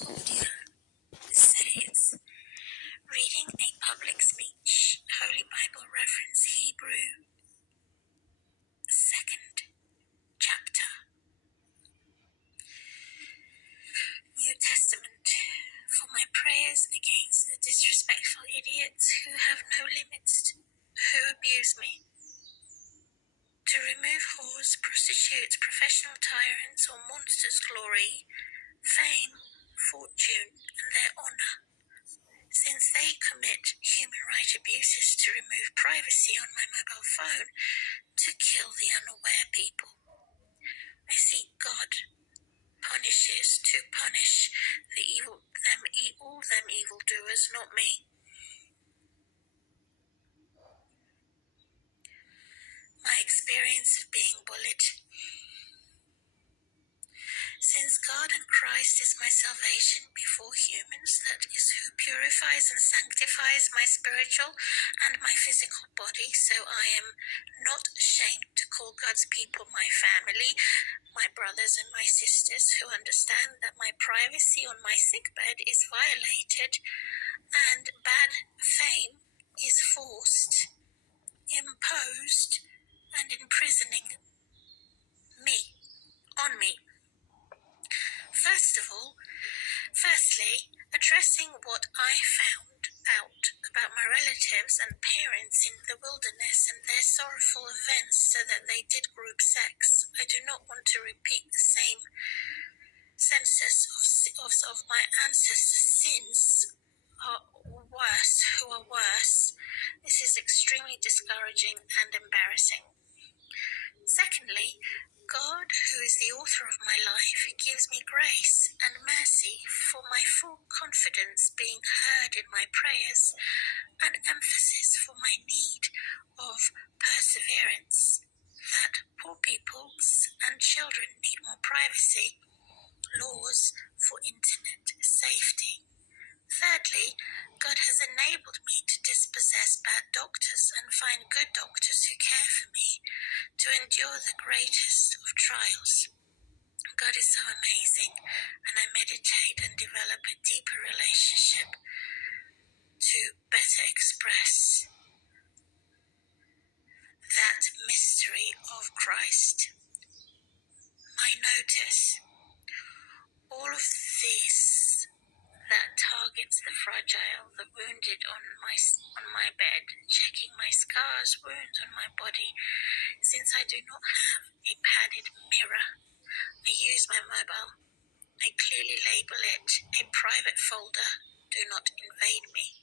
this audio says, reading a public speech, Holy Bible reference, Hebrew 2nd chapter, New Testament, for my prayers against the disrespectful idiots who have no limits, who abuse me, to remove whores, prostitutes, professional tyrants, or monsters' glory, fame, fortune, and their honour, since they commit human right abuses, to remove privacy on my mobile phone, to kill the unaware people. I seek God punishes to punish all them evildoers, not me. My experience of being bullied. Since God and Christ is my salvation before humans, that is who purifies and sanctifies my spiritual and my physical body, so I am not ashamed to call God's people my family, my brothers and my sisters, who understand that my privacy on my sickbed is violated and bad fame is forced, imposed, and imprisoning on me. Firstly, addressing what I found out about my relatives and parents in the wilderness and their sorrowful events, so that they did group sex. I do not want to repeat the same census of my ancestors' sins who are worse. This is extremely discouraging and embarrassing. Secondly, God, who is the author of my life, gives me grace and mercy for my full confidence being heard in my prayers, and emphasis for my need of perseverance, that poor peoples and children need more privacy, laws for internet safety. Thirdly, God has enabled me to dispossess bad doctors and find good doctors who care for me, to endure the greatest of trials. God is so amazing, and I meditate and develop a deeper relationship to better express that mystery of Christ. My notice, all of this that targets the fragile, the wounded on my bed, checking my scars, wounds on my body. Since I do not have a padded mirror, I use my mobile. I clearly label it a private folder, do not invade me.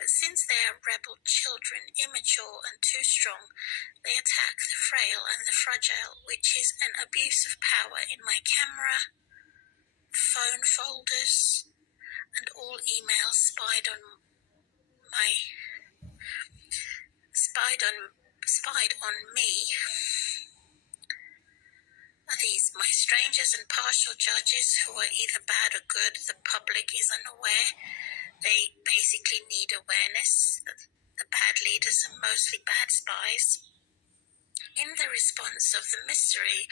But since they are rebel children, immature and too strong, they attack the frail and the fragile, which is an abuse of power in my camera, phone folders, and all emails spied on me. Are these my strangers and partial judges who are either bad or good? The public is unaware. They basically need awareness. The bad leaders are mostly bad spies. In the response of the mystery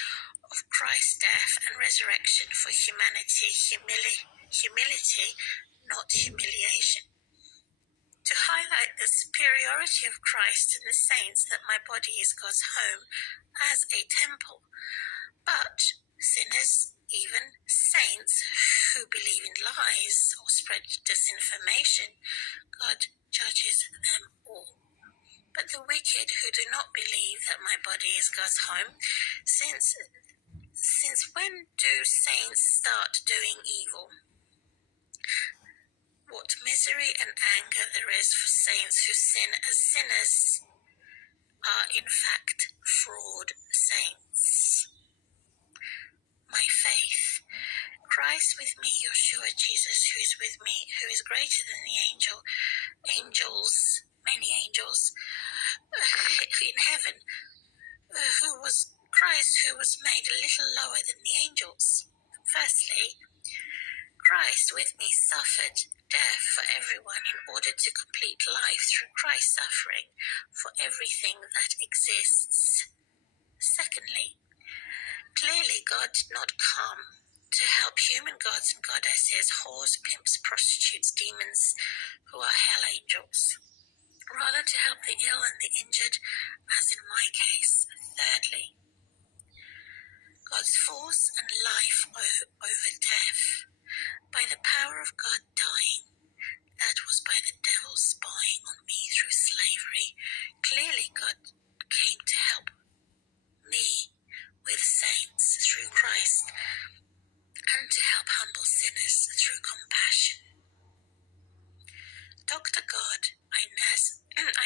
of Christ's death and resurrection for humanity, humility, not humiliation. To highlight the superiority of Christ and the saints, that my body is God's home as a temple. But sinners, even saints who believe in lies or spread disinformation, God judges them all. But the wicked who do not believe that my body is God's home, since when do saints start doing evil? What misery and anger there is for saints who sin as sinners are in fact fraud saints. My faith, Christ with me, Yeshua, Jesus who is with me, who is greater than the angels, many angels in heaven, Christ who was made a little lower than the angels. Firstly, Christ with me suffered death for everyone in order to complete life through Christ's suffering for everything that exists. Secondly, clearly God did not come to help human gods and goddesses, whores, pimps, prostitutes, demons, who are hell angels, rather to help the ill and the injured, as in my case. Thirdly, God's force and life over death. By the power of God dying, that was by the devil spying on me through slavery. Clearly God came to help me with saints through Christ, and to help humble sinners through compassion. Dr. God, I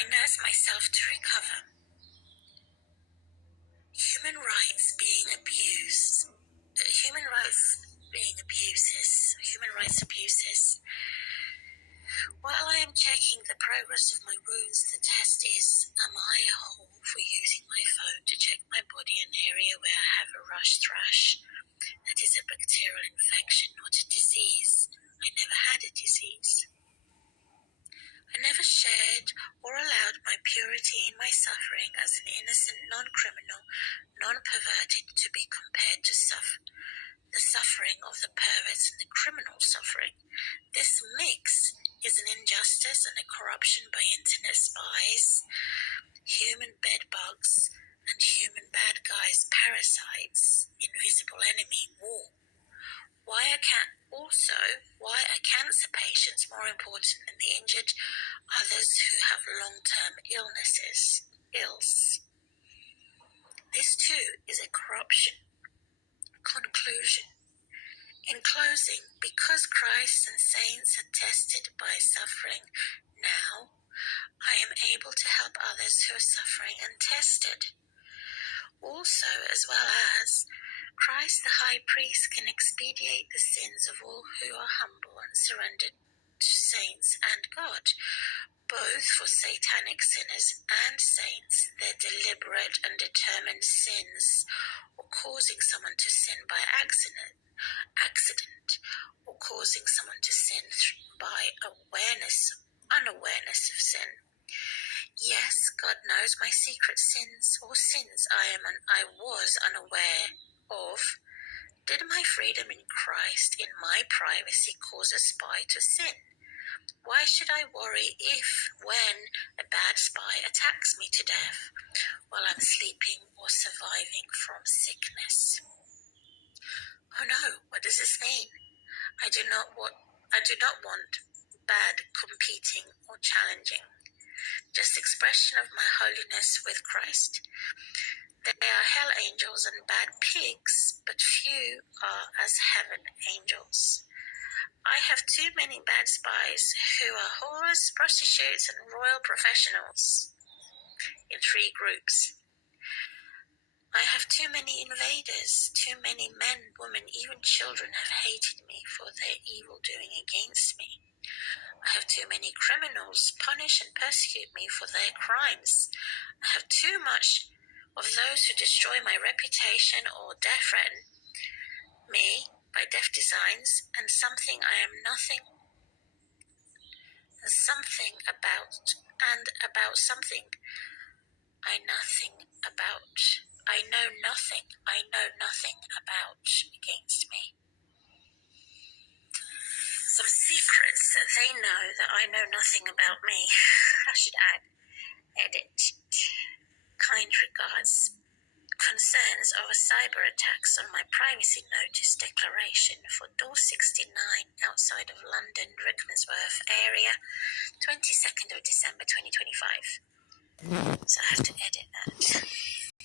nurse myself to recover. Human rights abuses. While I am checking the progress of my wounds, the test is, am I a whore for using my phone to check my body, an area where I have a rush thrush? That is a bacterial infection, not a disease. I never had a disease. I never shared or allowed my purity in my suffering as an innocent, non-criminal, non-perverted to be compared to the suffering of the perverts and the criminal suffering. This mix is an injustice and a corruption by internet spies, human bedbugs, and human bad guys, parasites, invisible enemy, war. Why are cancer patients more important than the injured, others who have long-term ills? This too is a corruption. Conclusion. In closing, because Christ and saints are tested by suffering now, I am able to help others who are suffering and tested. Also, as well as Christ the High Priest can expiate the sins of all who are humble and surrendered to saints and God, both for satanic sinners and saints, their deliberate and determined sins, or causing someone to sin by accident, or causing someone to sin by unawareness of sin. Yes, God knows my secret sins, or sins I was unaware of. Did my freedom in Christ, in my privacy, cause a spy to sin? Why should I worry when a bad spy attacks me to death while I'm sleeping or surviving from sickness? Oh no, what does this mean? I do not want bad, competing, or challenging. Just expression of my holiness with Christ. There are hell angels and bad pigs, but few are as heaven angels. I have too many bad spies who are whores, prostitutes, and royal professionals in 3 groups. I have too many invaders, too many men, women, even children have hated me for their evil doing against me. I have too many criminals punish and persecute me for their crimes. I have too much of those who destroy my reputation or threaten me by death designs, and something I am nothing, and something about something I know nothing about against me. Some secrets that they know that I know nothing about me. I should add, edit. Kind regards. Concerns over cyber attacks on my privacy notice declaration for door 69 outside of London, Rickmansworth area, 22nd of December 2025. So I have to edit that.